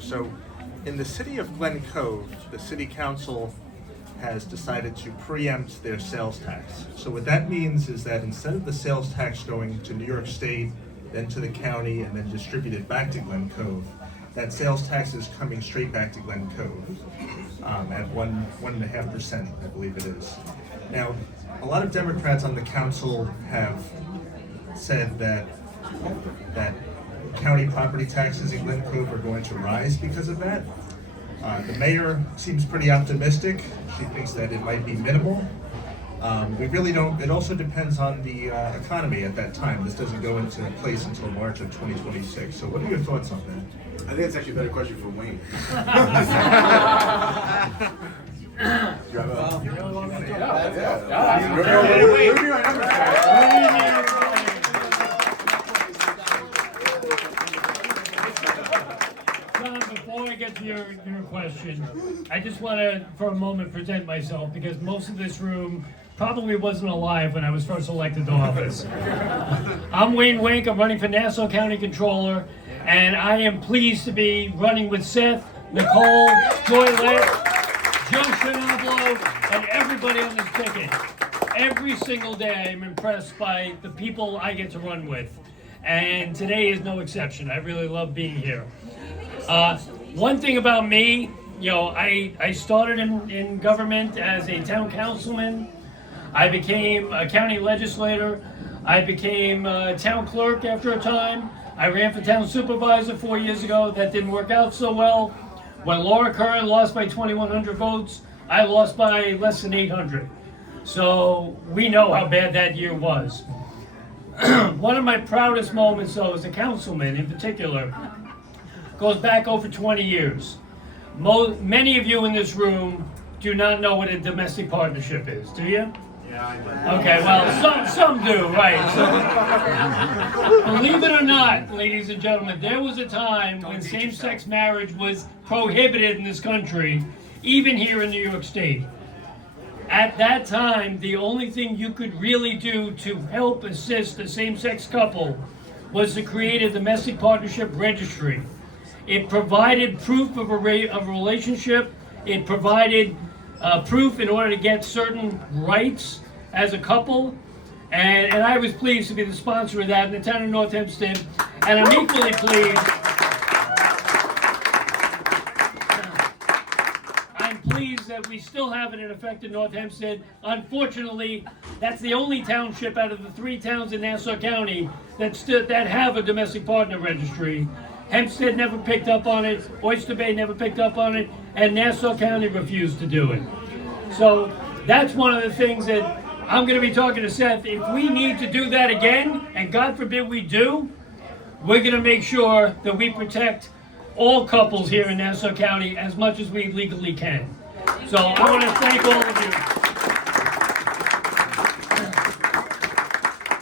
So, in the city of Glen Cove, the city council has decided to preempt their sales tax. So what that means is that instead of the sales tax going to New York State, then to the county, and then distributed back to Glen Cove, that sales tax is coming straight back to Glen Cove at 1.5%, I believe it is. Now, a lot of Democrats on the council have said that county property taxes in Glen Cove are going to rise because of that. The mayor seems pretty optimistic. She thinks that it might be minimal. We really don't, it also depends on the economy at that time. This doesn't go into place until March of 2026. So what are your thoughts on that? I think it's actually a better question for Wayne. You really want to John, before I get to your question, I just want to, for a moment, present myself because most of this room probably wasn't alive when I was first elected to office. I'm Wayne Wink. I'm running for Nassau County Controller, and I am pleased to be running with Seth, Nicole, Joylette, Joe Shinablo, and everybody on this ticket. Every single day I'm impressed by the people I get to run with, and today is no exception. I really love being here. One thing about me, I started in government as a town councilman. I became a county legislator. I became a town clerk after a time. I ran for town supervisor 4 years ago. That didn't work out so well. When Laura Curran lost by 2,100 votes, I lost by less than 800. So we know how bad that year was. One of my proudest moments, though, as a councilman in particular, goes back over 20 years. Many of you in this room do not know what a domestic partnership is, do you? Yeah, I do. Okay, well, some do, right. So, believe it or not, ladies and gentlemen, there was a time when same-sex marriage was prohibited in this country, even here in New York State. At that time, the only thing you could really do to help assist a same-sex couple was to create a domestic partnership registry. It provided proof of a relationship. It provided proof in order to get certain rights as a couple. And I was pleased to be the sponsor of that in the town of North Hempstead. And I'm equally pleased. I'm pleased that we still have it in effect in North Hempstead. Unfortunately, that's the only township out of the 3 towns in Nassau County that have a domestic partner registry. Hempstead never picked up on it, Oyster Bay never picked up on it, and Nassau County refused to do it. So that's one of the things that I'm going to be talking to Seth. If we need to do that again, and God forbid we do, we're going to make sure that we protect all couples here in Nassau County as much as we legally can. So I want to thank all of you.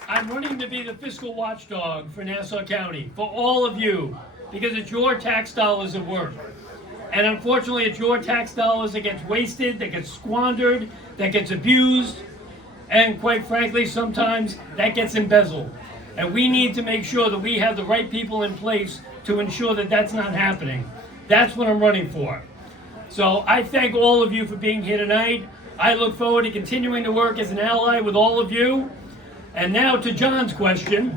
I'm running to be the fiscal watchdog for Nassau County, for all of you, because it's your tax dollars at work. And unfortunately, it's your tax dollars that gets wasted, that gets squandered, that gets abused, and quite frankly, sometimes that gets embezzled. And we need to make sure that we have the right people in place to ensure that that's not happening. That's what I'm running for. So I thank all of you for being here tonight. I look forward to continuing to work as an ally with all of you. And now to John's question.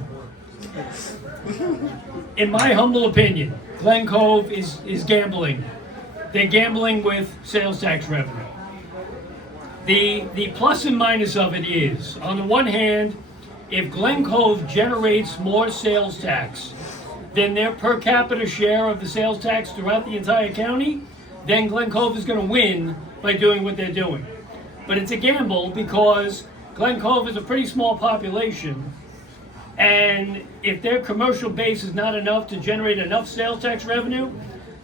In my humble opinion, Glen Cove is gambling. They're gambling with sales tax revenue. The plus and minus of it is, on the one hand, if Glen Cove generates more sales tax than their per capita share of the sales tax throughout the entire county, then Glen Cove is going to win by doing what they're doing. But it's a gamble because Glen Cove is a pretty small population, and if their commercial base is not enough to generate enough sales tax revenue,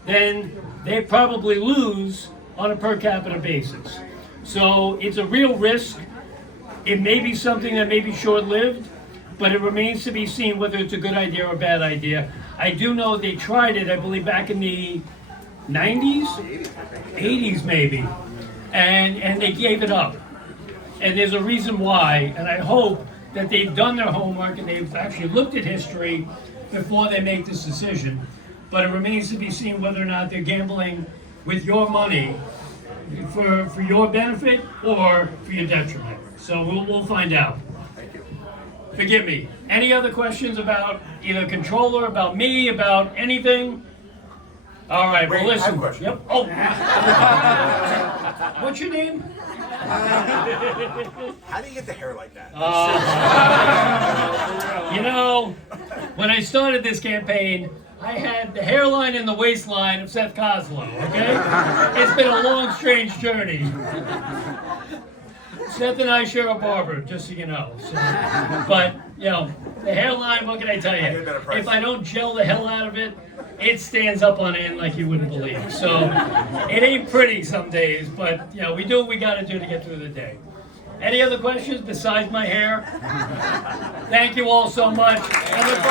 then they probably lose on a per capita basis. So it's a real risk. It may be something that may be short-lived, but it remains to be seen whether it's a good idea or a bad idea. I do know they tried it, I believe, back in the 90s? 80s maybe, and they gave it up. And there's a reason why, and I hope that they've done their homework and they've actually looked at history before they make this decision. but it remains to be seen whether or not they're gambling with your money for your benefit or for your detriment. So we'll find out. Thank you. Forgive me. Any other questions about either controller, about me, about anything? All right, Wait, well, I have listen. a question. Yep. Oh. What's your name? How do you get the hair like that? You know, when I started this campaign, I had the hairline and the waistline of Seth Kozlow, okay? It's been a long, strange journey. Seth and I share a barber, just so you know. So, but, you know, the hairline, what can I tell get a you? better price. If I don't gel the hell out of it, it stands up on end like you wouldn't believe. So, it ain't pretty some days, but, you know, we do what we gotta do to get through the day. Any other questions besides my hair? Thank you all so much.